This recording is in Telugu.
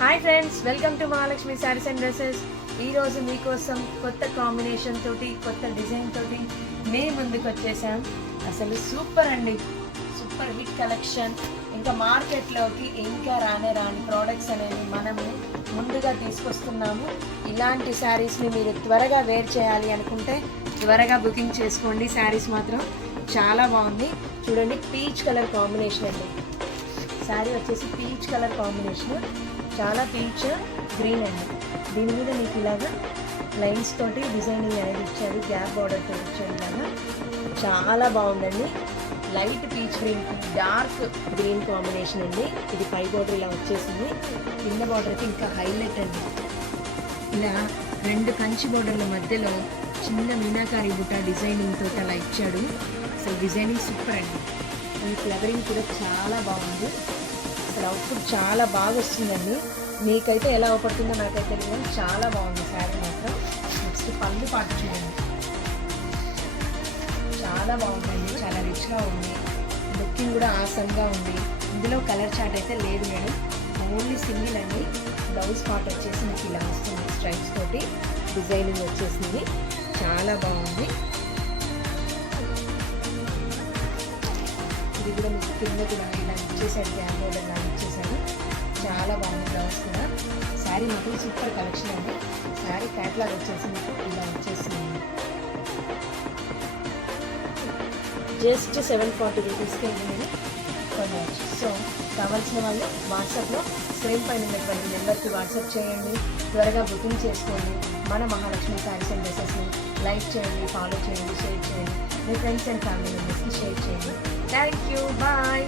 Hi friends, welcome to Mahalakshmi sarees and dresses. ఈరోజు మీకోసం కొత్త కాంబినేషన్ తోటి, కొత్త డిజైన్ తోటి మేము ముందుకు వచ్చేసాం. అసలు సూపర్ అండి, సూపర్ హిట్ కలెక్షన్. ఇంకా మార్కెట్లోకి ఇంకా రాని ప్రోడక్ట్స్ అనేవి మనము ముందుగా తీసుకొస్తున్నాము. ఇలాంటి శారీస్ని మీరు త్వరగా వేర్ చేయాలి అనుకుంటే త్వరగా బుకింగ్ చేసుకోండి. శారీస్ మాత్రం చాలా బాగుంది. చూడండి, పీచ్ కలర్ కాంబినేషన్ అండి. శారీ వచ్చేసి పీచ్ కలర్ కాంబినేషన్, చాలా పీచ్ గ్రీన్ అండి. దీని మీద మీకు ఇలాగా లైన్స్ తోటి డిజైనింగ్ అనేది ఇచ్చారు, గ్యాప్ బార్డర్తో ఇచ్చారు. ఇలాగా చాలా బాగుందండి. Light peach green, dark green combination అండి. ఇది పై బార్డర్ ఇలా వచ్చేసింది, కింద బార్డర్కి ఇంకా హైలైట్ అండి. ఇలా రెండు కంచి బార్డర్ల మధ్యలో చిన్న మీనాకారి బుట్ట డిజైనింగ్ తోటి అలా ఇచ్చాడు. అసలు డిజైనింగ్ సూపర్ అండి. ఈ ఫ్లవరింగ్ కూడా చాలా బాగుంది. అసలు అవుట్పుట్ చాలా బాగా వస్తుందండి. మీకైతే ఎలా అవపడుతుందో నాకైతే తెలియదు, చాలా బాగుంది శారీ మాత్రం. నెక్స్ట్ పళ్ళు పాటు చూడండి, చాలా బాగుందండి, చాలా రిచ్గా ఉంది. లుకింగ్ కూడా ఆసంగా ఉంది. ఇందులో కలర్ చార్ట్ అయితే లేదు మేడం, ఓన్లీ సింగిల్ అండి. బ్లౌజ్ పార్ట్ వచ్చేసి మీకు ఇలా వస్తుంది, స్ట్రైప్స్ తోటి డిజైనింగ్ వచ్చేసింది, చాలా బాగుంది. ఇది కూడా మీకు కింద కూడా ఇలా ఇచ్చేసాడు, గ్యాప్ బోర్డర్ ఇలా ఇచ్చేసాడు, చాలా బాగుంది. బ్లౌజ్ కూడా శారీ మాత్రం సూపర్ కలెక్షన్ అండి. శారీ క్యాట్లాగ్ వచ్చేసి మీకు ఇలా వచ్చేసింది. జస్ట్ 740 రూపీస్కి ఇది మీరు కొనవచ్చు. సో కావాల్సిన వాళ్ళు వాట్సాప్లో స్క్రీన్ పైన ఉన్నటువంటి నెంబర్కి వాట్సాప్ చేయండి, త్వరగా బుకింగ్ చేసుకోండి. మన మహాలక్ష్మి శారీస్ అండ్ డ్రెస్సెస్ని లైక్ చేయండి, ఫాలో చేయండి, షేర్ చేయండి. మీ ఫ్రెండ్స్ అండ్ ఫ్యామిలీ మెంబర్స్కి షేర్ చేయండి. Thank you, bye.